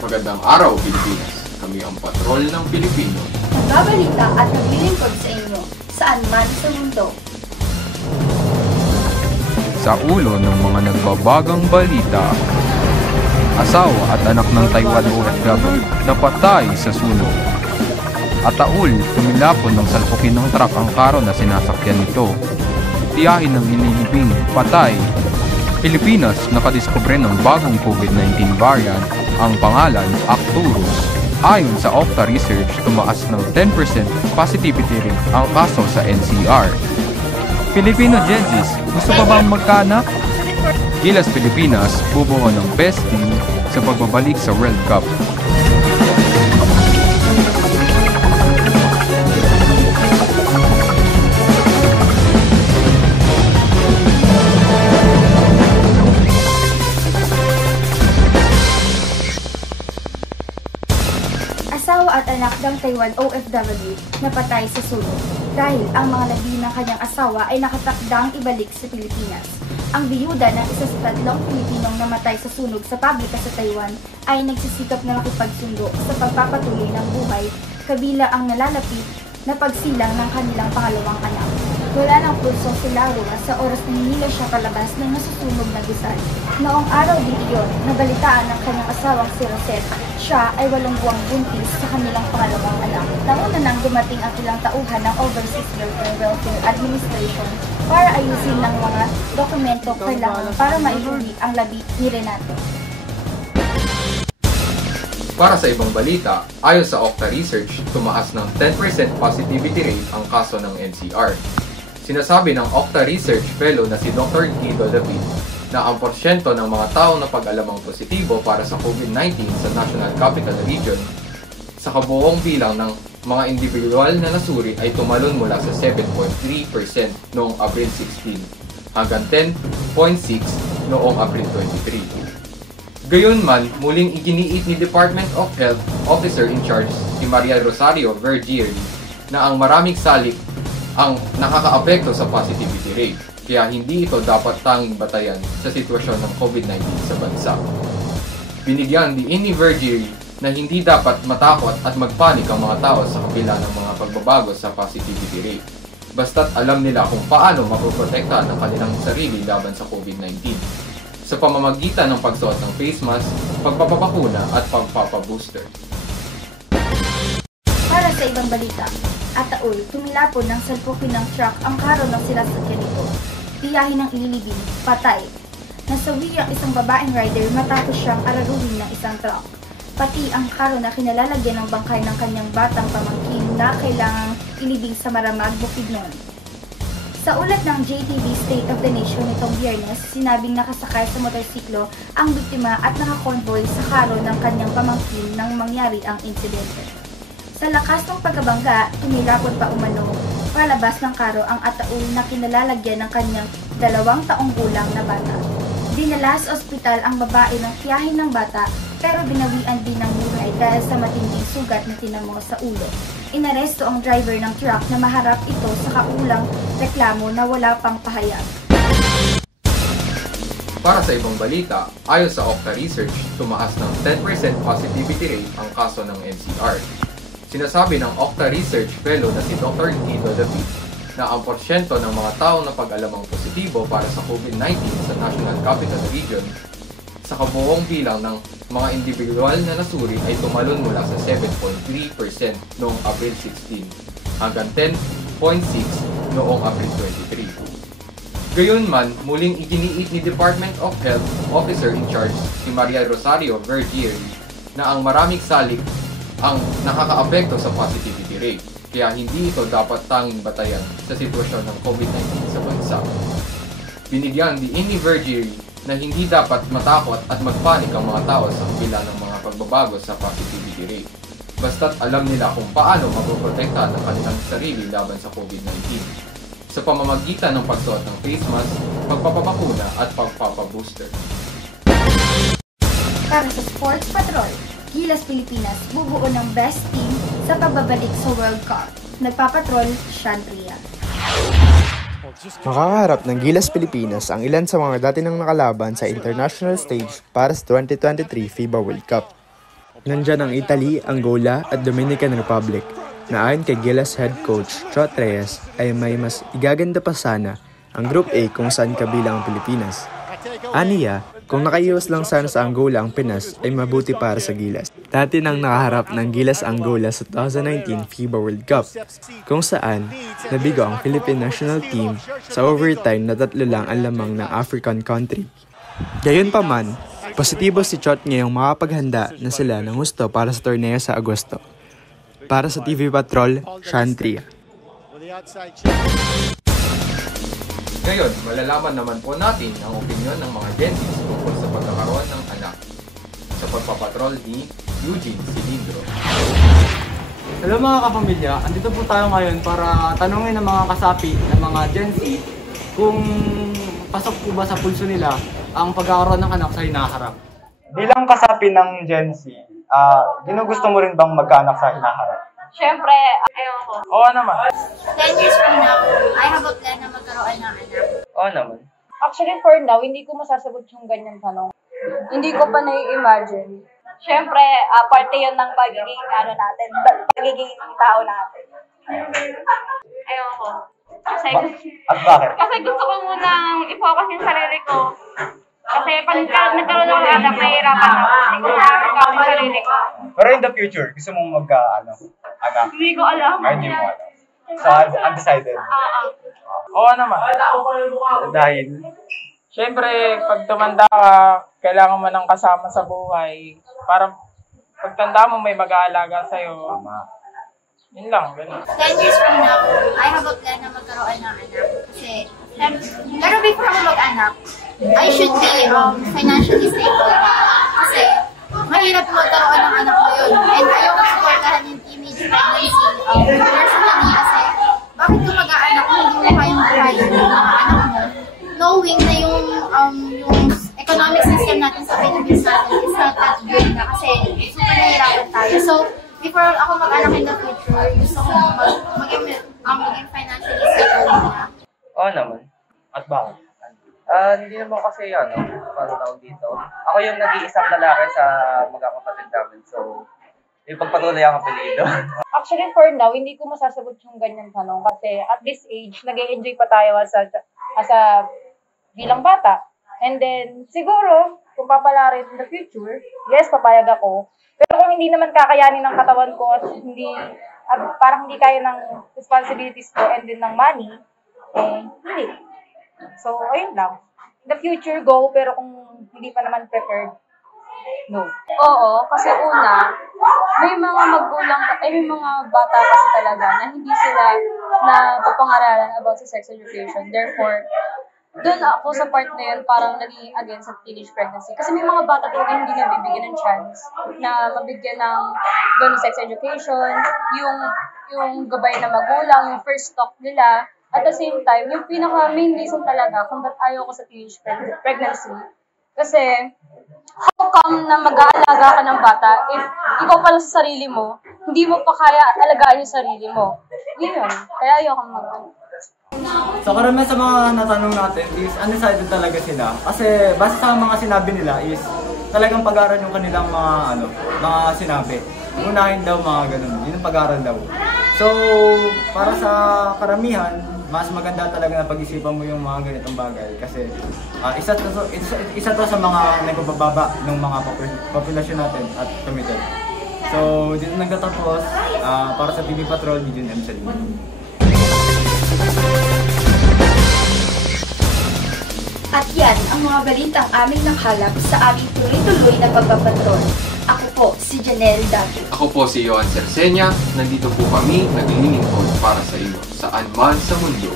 Magandang araw, Pilipinas. Kami ang patrol ng Pilipino. Nagbabalita at naglilingkod sa inyo, saan man sa mundo. Sa ulo ng mga nagbabagang balita, asawa at anak ng Taiwan OFW napatay sa sunog. At Taul, tumilapon ng salpukin ng truck ang karo na sinasakyan nito. Tiyahin ng inilibing, patay. Pilipinas, nakadiskubre ng bagong COVID-19 variant, ang pangalan Arcturus. Ayon sa Okta Research, tumaas ng 10% positivity rate ang kaso sa NCR. Filipino Gen Zs, gusto pa bang magkaanak? Gilas Pilipinas, bubuo ng best team sa pagbabalik sa World Cup. Asawa at anak ng Taiwan OFW napatay sa sunog dahil ang mga labi ng kanyang asawa ay nakatakdang ibalik sa Pilipinas. Ang biyuda ng isa sa 3 Pilipinong namatay sa sunog sa pabrika sa Taiwan ay nagsisikap na makipagsundo sa pagpapatuloy ng buhay kabila ang nalalapit na pagsilang ng kanilang pangalawang anak. Wala ng pulso si Laura sa oras na hinila siya palabas ng nasusunog na gusal. Noong araw din iyon, nabalitaan ng kanyang asawang si Rosette. Siya ay 8 buwang buntis sa kanilang pangalawang anak. Nauna nang dumating ang ilang tauhan ng Overseas Worker Welfare Administration para ayusin ng mga dokumento kailangan para maihuli ang labi ni Renato. Para sa ibang balita, ayon sa Okta Research, tumaas ng 10% positivity rate ang kaso ng NCR. Sinasabi ng Okta Research Fellow na si Dr. Guido David na ang porsyento ng mga taong napag-alamang positibo para sa COVID-19 sa National Capital Region sa kabuoang bilang ng mga individual na nasuri ay tumalon mula sa 7.3% noong Abril 16 hanggang 10.6% noong Abril 23. Gayunman, muling iginiit ni Department of Health Officer in Charge si Maria Rosario Vergieri na ang maraming salik ang nakakaapekto sa positivity rate, kaya hindi ito dapat tanging batayan sa sitwasyon ng COVID-19 sa bansa. Binigyan din ni Vergieri na hindi dapat matakot at magpanik ang mga tao sa kabila ng mga pagbabago sa positivity rate, basta't alam nila kung paano mapoprotektahan ang kanilang sarili laban sa COVID-19 sa pamamagitan ng pagsuot ng face mask, pagpapabakuna at pagpapabooster. Para sa ibang balita, at Taul, tumilapon ng salpukin ng truck ang karo ng sinasakyan nito. Tiyahin ng ililibing, patay. Nasawi ang isang babaeng rider matapos siyang araruhin ng isang truck. Pati ang karo na kinalalagyan ng bangkay ng kanyang batang pamangkin na kailangang ilibing sa Maramag, Bukidnon. Sa ulat ng JTV State of the Nation nitong Biyernes, sinabing nakasakay sa motorsiklo ang biktima at nakakonvoy sa karo ng kanyang pamangkin nang mangyari ang insidente. Sa lakas ng pagkabangga, tumilapon pa umano palabas ng karo ang Ataul na kinalalagyan ng kanyang 2 taong gulang na bata. Dinala sa ospital ang babae ng tiyahin ng bata pero binawian din ng buhay dahil sa matinding sugat na tinamo sa ulo. Inaresto ang driver ng truck na maharap ito sa kaulang reklamo na wala pang pahayag. Para sa ibang balita, ayon sa Okta Research, tumaas ng 10% positivity rate ang kaso ng NCR. Sinasabi ng Okta Research Fellow na si Dr. Guido David na ang porsyento ng mga taong napag-alamang positibo para sa COVID-19 sa National Capital Region sa kabuoang bilang ng mga individual na nasuri ay tumalon mula sa 7.3% noong Abril 16 hanggang 10.6% noong Abril 23. Gayunman, muling iginiit ni Department of Health Officer in Charge si Maria Rosario Vergieri na ang maraming salik ang nakakaapekto sa positivity rate, kaya hindi ito dapat tanging batayan sa sitwasyon ng COVID-19 sa bansa. Binigyan din ni Vergieri na hindi dapat matakot at magpanik ang mga tao sa kabila ng mga pagbabago sa positivity rate, basta't alam nila kung paano mapoprotektahan ang kanilang sarili laban sa COVID-19 sa pamamagitan ng pagsuot ng face mask, pagpapabakuna at pagpapabooster. Para sa Sports Patrol, Gilas Pilipinas bubuo ng best team sa pagbabalik sa World Cup. Nagpapatrol, Shandria. Makakaharap ng Gilas Pilipinas ang ilan sa mga dati nang nakalaban sa international stage para sa 2023 FIBA World Cup. Nandyan ang Italy, Angola at Dominican Republic na ayon kay Gilas head coach Chot Reyes ay may mas igaganda pa sana ang Group A kung saan kabilang ang Pilipinas. Aniya, kung nakaiwas lang sana sa Angola ang Pinas ay mabuti para sa Gilas. Dati nang nakaharap ng Gilas Angola sa 2019 FIBA World Cup kung saan nabigo ang Philippine National Team sa overtime na 3 lang ang lamang ng African country. Gayunpaman, positibo si Chot ngayong makapaghanda na sila ng gusto para sa torneo sa Agosto. Para sa TV Patrol, Sean Tria. Ngayon, malalaman naman po natin ang opinyon ng mga Gensis tungkol sa pagkakaroon ng anak. Sa pagpapatrol ni Eugene Cilindro. Hello mga kapamilya, andito po tayo ngayon para tanungin ng mga kasapi ng mga Gen Z kung pasok po ba sa pulso nila ang pagkakaroon ng anak sa hinaharap. Bilang kasapi ng Gen Z, ginugusto mo rin bang magkaanak sa hinaharap? Siyempre, ayoko. Oo naman. 10 years from now, I have a plan na magkaroon ng anak. Oo naman. Actually, for now, hindi ko masasagot yung ganyan tanong. Hindi ko pa nai-imagine. Siyempre, parte yun ng pagiging, pagiging tao natin. Ayoko. At bakit? Kasi gusto ko munang i-focus yung sarili ko. Kasi pag nagkaroon ng anak, nahihirapan ako. Hindi ko makakagawa yung sarili ko. Pero in the future, gusto mong anak? Hindi ko alam. Ay, hindi mo alam. So, undecided. Oo naman. Dahil, Siyempre, pag tumanda ka, kailangan mo ng kasama sa buhay. Para pagtanda mo may mag-aalaga sa'yo. Yun lang, ganun. 10 years from now, I have a plan na magkaroon ng anak. Kasi, pero before ako mag-anak, I should be financially stable. Kasi, mahirap magkaroon ng anak ko yun. And ayoko supportahan yung teenage pregnancy. Personally, kasi, bakit ka mag-aanak kung hindi mo kayang buhayin ng mga anak mo? Knowing na yung economic system natin sa Philippines natin is not that good na kasi super nahihirapan tayo. So, before ako mag-anak in the future, gusto ko maging financially stable na. oo naman. At bakit? Hindi naman kasi, paano tawag dito? Ako yung nag-iisang lalaki sa magkakapatid namin. So, ipagpatuloy ang apelido. Actually, for now, hindi ko masasagot yung ganyan tanong. Kasi at this age, nag-e-enjoy pa tayo as a bilang bata. And then, siguro, kung papalarin in the future, yes, papayag ako. Pero kung hindi naman kakayanin ng katawan ko at parang hindi kaya ng responsibilities ko and din ng money, hindi. So, ayun lang. In the future, go. Pero kung hindi pa naman prepared, no. Oo, kasi una, may mga magulang, may mga bata kasi talaga na hindi sila na papangaralan about sa sex education. Therefore, doon ako sa part na yun, parang naging against sa teenage pregnancy. Kasi may mga bata talaga hindi nabibigyan ng chance na mabigyan ng ganun sex education, yung gabay na magulang, yung first talk nila. At the same time, yung pinaka-main reason talaga kung ba't ayaw ko sa teenage pregnancy. Kasi, how come na mag-aalaga ka ng bata if ikaw pala sa sarili mo, hindi mo pa kaya alagaan yung sarili mo? Yun. Kaya ayaw kang So karamihan sa mga natanong natin is undecided talaga sila. Kasi base sa mga sinabi nila is talagang pag-aral yung kanilang mga sinabi. Unahin daw mga ganun. Yun ang pag-aral daw. So, para sa karamihan, mas maganda talaga na pag-isipan mo yung mga ganitong bagay. Kasi isa to sa mga nagpapababa ng mga populasyon natin at committed. So, dito nagtatapos. Para sa TV Patrol, Eugene M. Cilindro. At yan ang mga balitang aming nakalap sa aming tuloy-tuloy na pagpapatrol. Ako po si Janelle Daggio. Ako po si Johan Cercenia. Nandito po kami naglilingkod para sa iyo saan man sa mundo.